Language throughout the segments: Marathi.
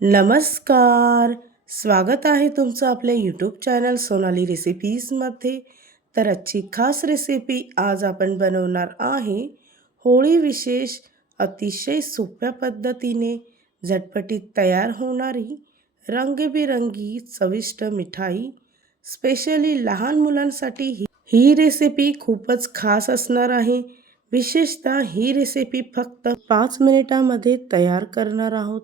नमस्कार. स्वागत आहे तुमचं आपल्या यूट्यूब चॅनल सोनाली रेसिपीजमध्ये तर आजची खास रेसिपी आज आपण बनवणार आहे. होळी विशेष अतिशय सोप्या पद्धतीने झटपटीत तयार होणारी रंगीबेरंगी चविष्ट मिठाई. स्पेशली लहान मुलांसाठी ही ही रेसिपी खूपच खास असणार आहे. विशेषतः ही रेसिपी फक्त पाच मिनिटामध्ये तयार करणार आहोत.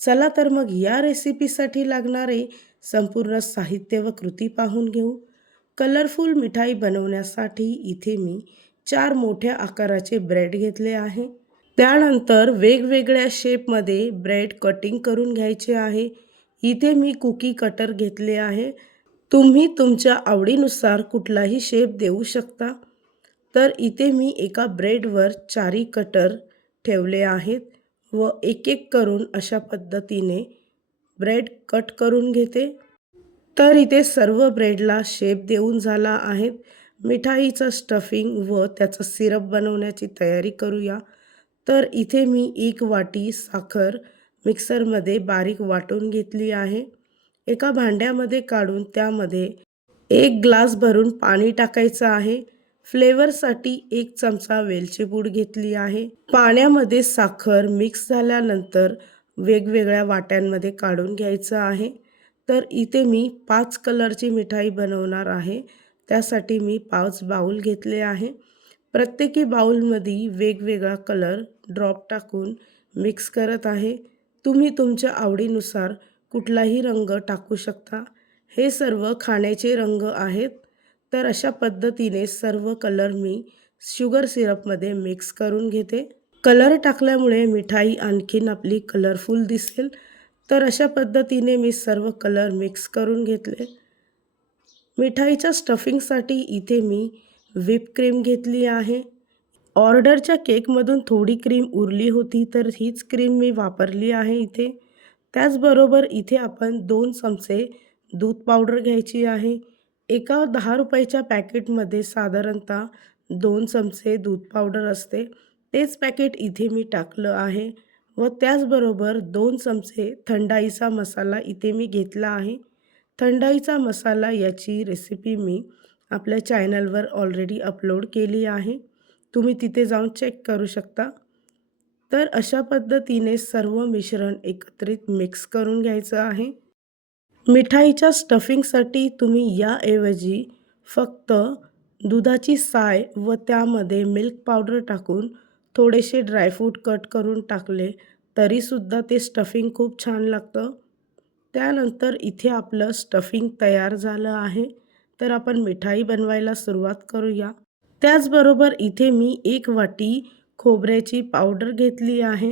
चला तर मग या रेसिपीसाठी लागणारे संपूर्ण साहित्य व कृती पाहून घेऊ. कलरफुल मिठाई बनवण्यासाठी इथे मी चार मोठ्या आकाराचे ब्रेड घेतले आहे. त्यानंतर वेगवेगळ्या शेपमध्ये ब्रेड कटिंग करून घ्यायचे आहे. इथे मी कुकी कटर घेतले आहे. तुम्ही तुमच्या आवडीनुसार कुठलाही शेप देऊ शकता. तर इथे मी एका ब्रेडवर चारी कटर ठेवले आहेत. व एक एक करून अशा पद्धतीने ब्रेड कट करून घेते. तर इथे सर्व ब्रेडला शेप देऊन झाला आहे. मिठाईचं स्टफिंग व त्याचं सिरप बनवण्याची तयारी करूया. तर इथे मी एक वाटी साखर मिक्सरमध्ये बारीक वाटून घेतली आहे. एका भांड्यामध्ये काढून त्यामध्ये एक ग्लास भरून पाणी टाकायचं आहे. फ्लेवरसाठी एक चमचा वेलची पूड घेतली आहे. पाण्यामध्ये साखर मिक्स झाल्यानंतर वेगवेगळ्या वाट्यांमध्ये काढून घ्यायचं आहे. तर इथे मी पाच कलरची मिठाई बनवणार आहे. त्यासाठी मी पाच बाऊल घेतले आहे. प्रत्येकी बाऊलमध्ये वेगवेगळा कलर ड्रॉप टाकून मिक्स करत आहे. तुम्ही तुमच्या आवडीनुसार कुठलाही रंग टाकू शकता. हे सर्व खाण्याचे रंग आहेत. तर अशा पद्धतीने सर्व कलर मी शुगर सिरपमध्ये मिक्स करून घेते. कलर टाकल्यामुळे मिठाई आणखीन आपली कलरफुल दिसेल. तर अशा पद्धतीने मी सर्व कलर मिक्स करून घेतले. मिठाईच्या स्टफिंगसाठी इथे मी व्हिप क्रीम घेतली आहे. ऑर्डरच्या केकमधून थोडी क्रीम उरली होती तर हीच क्रीम मी वापरली आहे इथे. त्याचबरोबर इथे आपण दोन चमचे दूध पावडर घ्यायची आहे. एका दहा रुपयाच्या पॅकेटमध्ये साधारणतः दोन चमचे दूध पावडर असते. तेच पॅकेट इथे मी टाकलं आहे व त्याचबरोबर दोन चमचे थंडाईचा मसाला इथे मी घेतला आहे. थंडाईचा मसाला याची रेसिपी मी आपल्या चॅनलवर ऑलरेडी अपलोड केली आहे. तुम्ही तिथे जाऊन चेक करू शकता. तर अशा पद्धतीने सर्व मिश्रण एकत्रित मिक्स करून घ्यायचं आहे. मिठाईच्या स्टफिंगसाठी तुम्ही याऐवजी फक्त दुधाची साय व त्यामध्ये मिल्क पावडर टाकून थोडेसे ड्रायफ्रूट कट करून टाकले तरीसुद्धा ते स्टफिंग खूप छान लागतं. त्यानंतर इथे आपलं स्टफिंग तयार झालं आहे. तर आपण मिठाई बनवायला सुरुवात करूया. त्याचबरोबर इथे मी एक वाटी खोबऱ्याची पावडर घेतली आहे.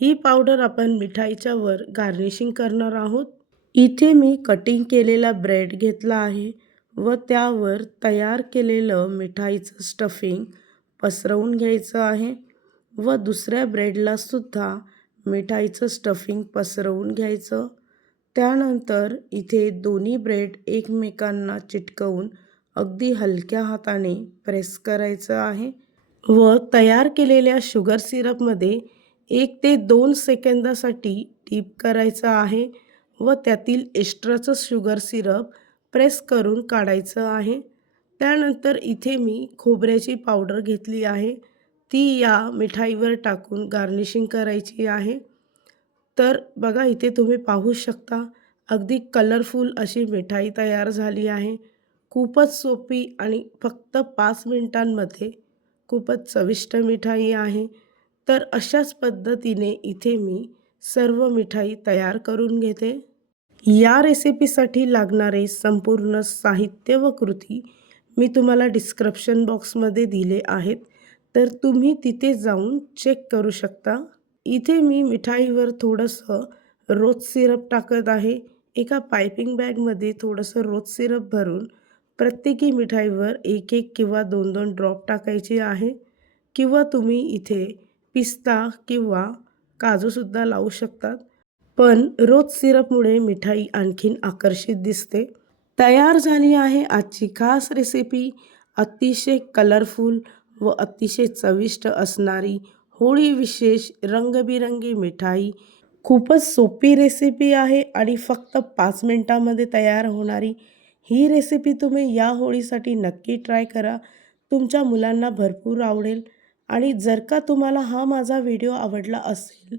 ही पावडर आपण मिठाईच्या वर गार्निशिंग करणार आहोत. इथे मी कटिंग केलेला ब्रेड घेतला आहे व त्यावर तयार केलेलं मिठाईचं स्टफिंग पसरवून घ्यायचं आहे व दुसऱ्या ब्रेडला सुद्धा मिठाईचं स्टफिंग पसरवून घ्यायचं. त्यानंतर इथे दोन्ही ब्रेड एकमेकांना चिटकवून अगदी हलक्या हाताने प्रेस करायचं आहे व तयार केलेल्या शुगर सिरपमध्ये एक ते दोन सेकंदासाठी डीप करायचं आहे. व त्यातील एक्स्ट्राचं शुगर सिरप प्रेस करून काढायचं आहे. त्यानंतर इथे मी खोबऱ्याची पावडर घेतली आहे. ती या मिठाईवर टाकून गार्निशिंग करायची आहे. तर बघा इथे तुम्ही पाहू शकता अगदी कलरफुल अशी मिठाई तयार झाली आहे. खूपच सोपी आणि फक्त पाच मिनटांमध्ये खूपच चविष्ट मिठाई आहे. तर अशाच पद्धतीने इथे मी सर्व मिठाई तयार करून घेते. या रेसिपीसाठी लागणारे संपूर्ण साहित्य व कृती मी तुम्हाला डिस्क्रिप्शन बॉक्समध्ये दिले आहेत. तर तुम्ही तिथे जाऊन चेक करू शकता. इथे मी मिठाईवर थोडंसं रोज सिरप टाकत आहे. एका पायपिंग बॅगमध्ये थोडंसं रोज सिरप भरून प्रत्येकी मिठाईवर एक एक किंवा दोन दोन ड्रॉप टाकायचे आहे. किंवा तुम्ही इथे पिस्ता किंवा काजूसुद्धा लावू शकतात. पण रोज सिरपमुळे मिठाई आणखीन आकर्षित दिसते. तयार झाली आहे आजची खास रेसिपी अतिशय कलरफुल व अतिशय चविष्ट असणारी होळी विशेष रंगबिरंगी मिठाई. खूपच सोपी रेसिपी आहे आणि फक्त पाच मिनटामध्ये तयार होणारी. ही रेसिपी तुम्ही या होळीसाठी नक्की ट्राय करा. तुमच्या मुलांना भरपूर आवडेल. आणि जर का तुम्हाला हा माझा व्हिडिओ आवडला असेल